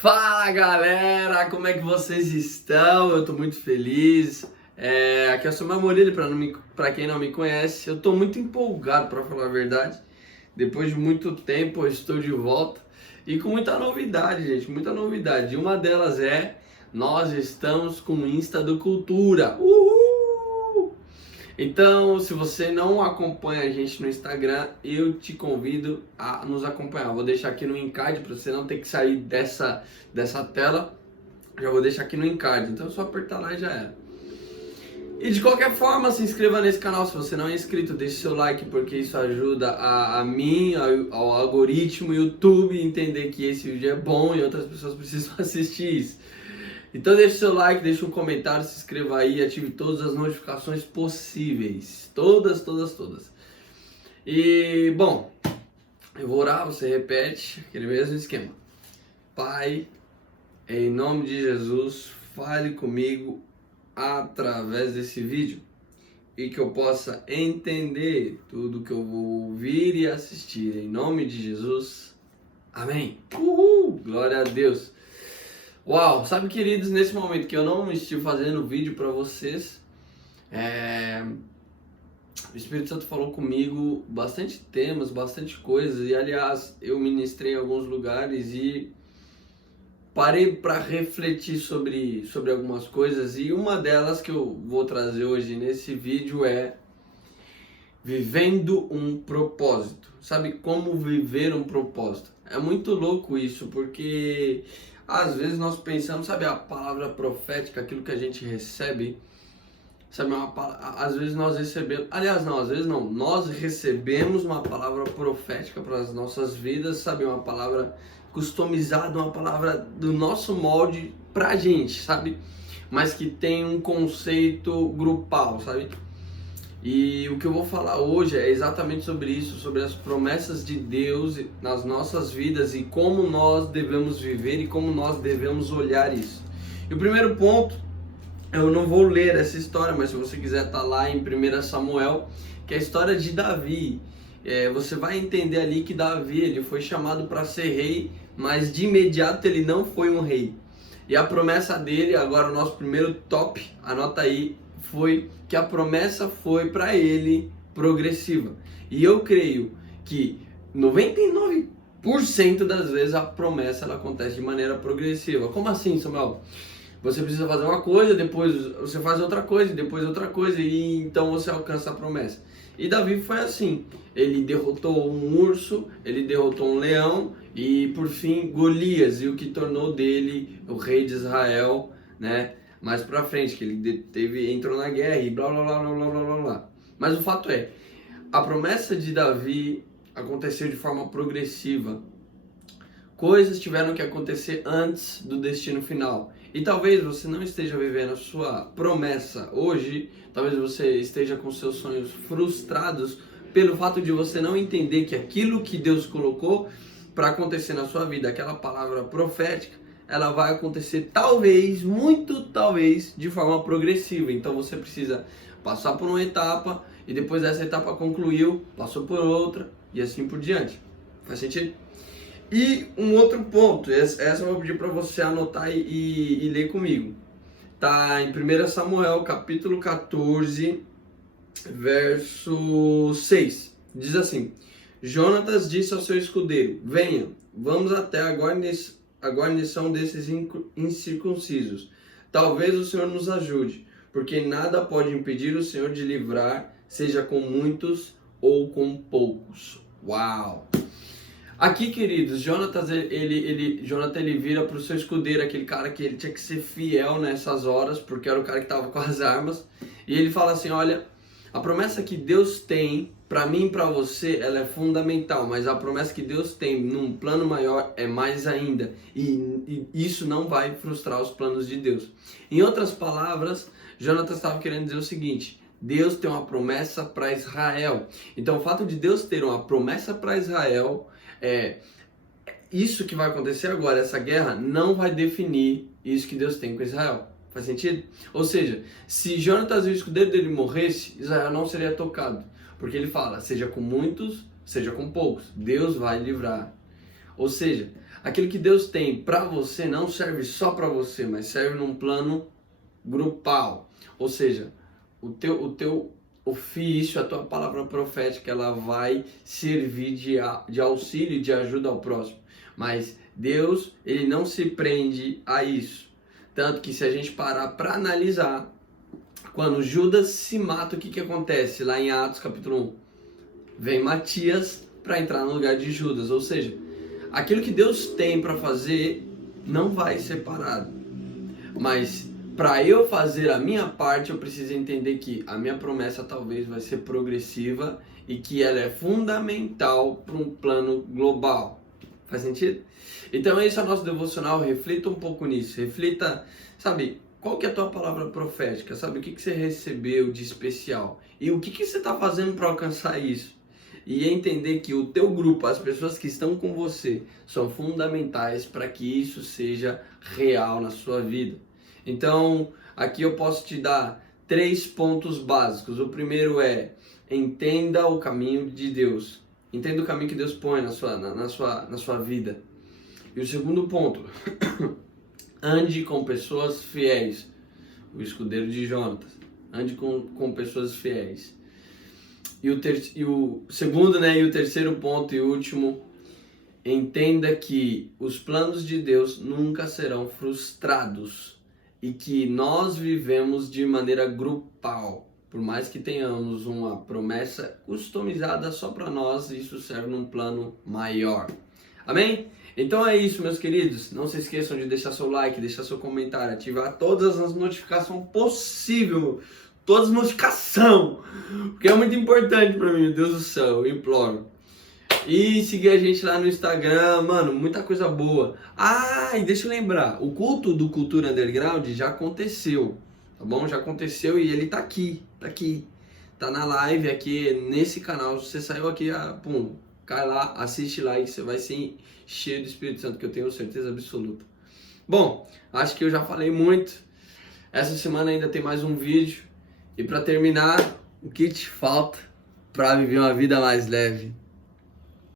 Fala galera, como é que vocês estão? Eu tô muito feliz. Aqui é o Samuel Moreira, pra quem não me conhece. Eu tô muito empolgado, pra falar a verdade. Depois de muito tempo eu estou de volta e com muita novidade, gente, muita novidade. E uma delas nós estamos com o Insta do Cultura. Uhul! Então, se você não acompanha a gente no Instagram, eu te convido a nos acompanhar. Vou deixar aqui no encarte para você não ter que sair dessa tela. Já vou deixar aqui no encarte. Então é só apertar lá e já era. E de qualquer forma, se inscreva nesse canal se você não é inscrito, deixe seu like porque isso ajuda a mim, ao algoritmo YouTube entender que esse vídeo é bom e outras pessoas precisam assistir isso. Então deixe seu like, deixe um comentário, se inscreva aí, ative todas as notificações possíveis. Todas. E, bom, eu vou orar, você repete aquele mesmo esquema. Pai, em nome de Jesus, fale comigo através desse vídeo e que eu possa entender tudo que eu vou ouvir e assistir. Em nome de Jesus, amém. Uhul, glória a Deus. Uau, sabe, queridos, nesse momento que eu não estive fazendo vídeo para vocês, o Espírito Santo falou comigo bastante temas, bastante coisas, e aliás, eu ministrei em alguns lugares e parei para refletir sobre algumas coisas, e uma delas que eu vou trazer hoje nesse vídeo é vivendo um propósito. Sabe como viver um propósito? É muito louco isso, porque às vezes nós pensamos, sabe, a palavra profética, aquilo que a gente recebe, sabe, às vezes nós recebemos, aliás não, às vezes não, nós recebemos uma palavra profética para as nossas vidas, sabe, uma palavra customizada, uma palavra do nosso molde pra gente, sabe, mas que tem um conceito grupal, sabe. E o que eu vou falar hoje é exatamente sobre isso, sobre as promessas de Deus nas nossas vidas e como nós devemos viver e como nós devemos olhar isso. E o primeiro ponto, eu não vou ler essa história, mas se você quiser estar lá em 1 Samuel, que é a história de Davi. Você vai entender ali que Davi ele foi chamado para ser rei, mas de imediato ele não foi um rei. E a promessa dele, agora o nosso primeiro top, anota aí, foi que a promessa foi para ele progressiva. E eu creio que 99% das vezes a promessa ela acontece de maneira progressiva. Como assim, Samuel? Você precisa fazer uma coisa, depois você faz outra coisa, depois outra coisa, e então você alcança a promessa. E Davi foi assim, ele derrotou um urso, ele derrotou um leão e por fim Golias, e o que tornou dele o rei de Israel, né? Mais pra frente, que ele entrou na guerra e blá blá blá blá blá blá blá. Mas o fato é, a promessa de Davi aconteceu de forma progressiva. Coisas tiveram que acontecer antes do destino final. E talvez você não esteja vivendo a sua promessa hoje, talvez você esteja com seus sonhos frustrados pelo fato de você não entender que aquilo que Deus colocou para acontecer na sua vida, aquela palavra profética, ela vai acontecer talvez, muito talvez, de forma progressiva. Então você precisa passar por uma etapa e depois dessa etapa concluiu, passou por outra e assim por diante. Faz sentido? E um outro ponto, essa eu vou pedir para você anotar e ler comigo. Tá em 1 Samuel, capítulo 14, verso 6. Diz assim: Jonatas disse ao seu escudeiro: venha, vamos até a guarnição desses incircuncisos. Talvez o Senhor nos ajude, porque nada pode impedir o Senhor de livrar, seja com muitos ou com poucos. Uau! Aqui, queridos, Jonatas ele vira para o seu escudeiro, aquele cara que ele tinha que ser fiel nessas horas, porque era o cara que estava com as armas, e ele fala assim: olha, a promessa que Deus tem para mim e para você, ela é fundamental, mas a promessa que Deus tem num plano maior é mais ainda, e isso não vai frustrar os planos de Deus. Em outras palavras, Jonatas estava querendo dizer o seguinte: Deus tem uma promessa para Israel. Então o fato de Deus ter uma promessa para Israel, isso que vai acontecer agora, essa guerra, não vai definir isso que Deus tem com Israel. Faz sentido? Ou seja, se Jonatas e o escudeiro dele morresse, Israel não seria tocado. Porque ele fala, seja com muitos, seja com poucos, Deus vai livrar. Ou seja, Aquilo que Deus tem para você não serve só para você, mas serve num plano grupal. Ou seja, o teu ofício, a tua palavra profética, ela vai servir de auxílio e de ajuda ao próximo. Mas Deus, ele não se prende a isso. Tanto que se a gente parar para analisar, quando Judas se mata, o que acontece? Lá em Atos capítulo 1, vem Matias para entrar no lugar de Judas. Ou seja, aquilo que Deus tem para fazer não vai ser parado. Mas para eu fazer a minha parte, eu preciso entender que a minha promessa talvez vai ser progressiva e que ela é fundamental para um plano global. Faz sentido? Então esse é o nosso devocional. Reflita um pouco nisso. Reflita, sabe, qual que é a tua palavra profética? Sabe, o que você recebeu de especial? E o que você está fazendo para alcançar isso? E entender que o teu grupo, as pessoas que estão com você, são fundamentais para que isso seja real na sua vida. Então, aqui eu posso te dar 3 pontos básicos. O primeiro é, entenda o caminho de Deus. Entenda o caminho que Deus põe na sua vida. E o segundo ponto, ande com pessoas fiéis. O escudeiro de Jonatas. Ande com pessoas fiéis. E o segundo, né, e o terceiro ponto e último, entenda que os planos de Deus nunca serão frustrados e que nós vivemos de maneira grupal. Por mais que tenhamos uma promessa customizada só para nós, isso serve num plano maior. Amém? Então é isso, meus queridos. Não se esqueçam de deixar seu like, deixar seu comentário, ativar todas as notificações possíveis. Todas as notificações, porque é muito importante pra mim, meu Deus do céu, eu imploro. E seguir a gente lá no Instagram, mano, muita coisa boa. Ah, e deixa eu lembrar, o culto do Cultura Underground já aconteceu, tá bom? Já aconteceu e ele tá aqui, tá na live aqui, nesse canal. Se você saiu aqui, pum, cai lá, assiste lá e você vai ser cheio do Espírito Santo, que eu tenho certeza absoluta. Bom, acho que eu já falei muito. Essa semana ainda tem mais um vídeo. E para terminar, o que te falta para viver uma vida mais leve?